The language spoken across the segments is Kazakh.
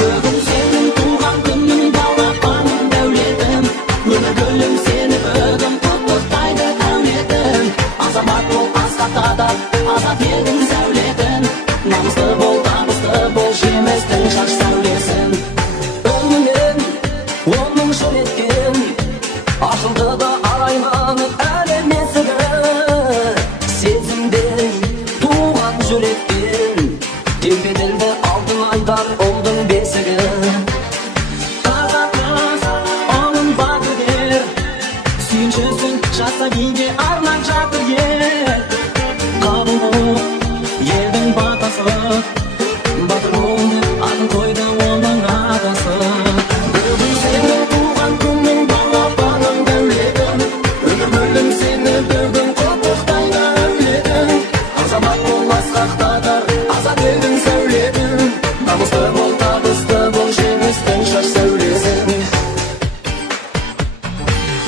Бүгін сенің туған күнің, баурапаның дәулетім. Өмір гүлім сені бүгін құттықтайды әулетім. Азамат бол, асқақ татар, азат елдің сәулетін. Намысты бол, табысты бол, жемістің шаш сәулесін. Өмірмен оның жол еткен, ашылды да айманып әлем есігі. Сезімден туған жүректен, тербетілді алтын айдар ұлдың бесігі. Қазақ қыз, оның батыр, сүйіншісін жаса биге арнап жатыр ел. Қабыл бол, елдің батасы, батыр болды атын қойды оның атасы. Бүгін сенің туған күнің, балапаның дәулетің. Өмір гүлім сені бүгін құттықтайды әулетің. Азамат бол, асқақ татар, азат елдің сәулетін. Намысты бол, табысты бол, жеңістің шаш сәулесін.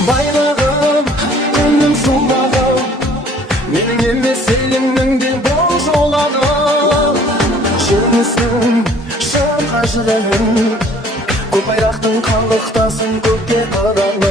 Байлығым, күнім шуағым, менің емес елімнің де бұл жолағым. Жеңістің шырқа жырының, көк байрақтың қалықтасын көкке қадам.